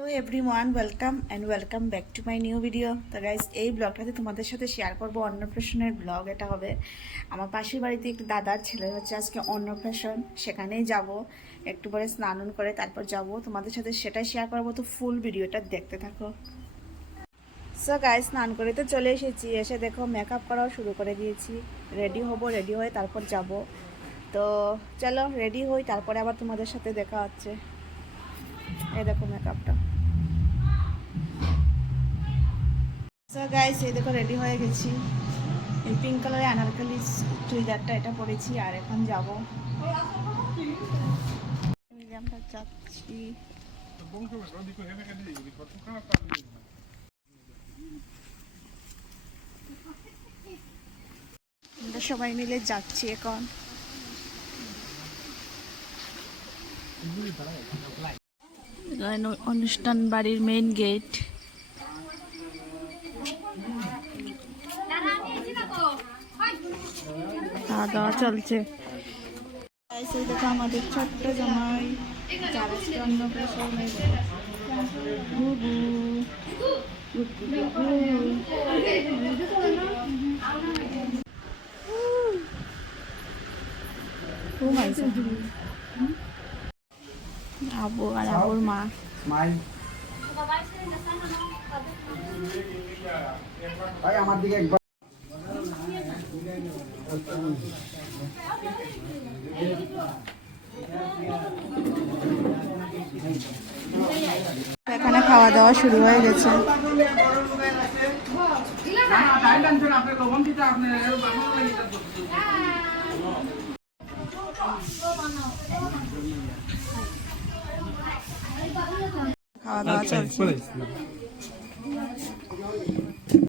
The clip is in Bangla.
Hello everyone, welcome back to my new video. তো গাইজ, এই ব্লগটাতে তোমাদের সাথে শেয়ার করবো অন্নপ্রাশনের ব্লগ। এটা হবে আমার পাশের বাড়িতে একটু দাদার ছেলে হচ্ছে আজকে অন্নপ্রাশন, সেখানেই যাব। একটু পরে স্নান করে তারপর যাব, তোমাদের সাথে সেটাই শেয়ার করবো। তো ফুল ভিডিওটা দেখতে থাকো। সো গাইজ, স্নান করে তো চলে এসেছি, এসে দেখো মেকআপ করাও শুরু করে দিয়েছি। রেডি হয়ে তারপর যাব। তো চলো রেডি হই, তারপরে আবার তোমাদের সাথে দেখা হচ্ছে। এই দেখো মেকআপটা। সো গাইস, এই দেখো রেডি হয়ে গেছি। এই পিঙ্ক কালারের আনারকলি চুড়িদারটা এটা পরেছি, আর এখন যাব। আমরা যাচ্ছি। আমরা সবাই মিলে যাচ্ছি এখন। অনুষ্ঠান বাড়ির মেইন গেট। খাওয়া দাওয়া চলছে। এই দেখো আমাদের ছোট্ট জামাই যার আজকে অন্নপ্রাশন। আবু আর আবুর মা। আমার দিকে একবার এখানে খাওয়া দাওয়া শুরু হয়ে গেছে। খাওয়া দাওয়া চলছে।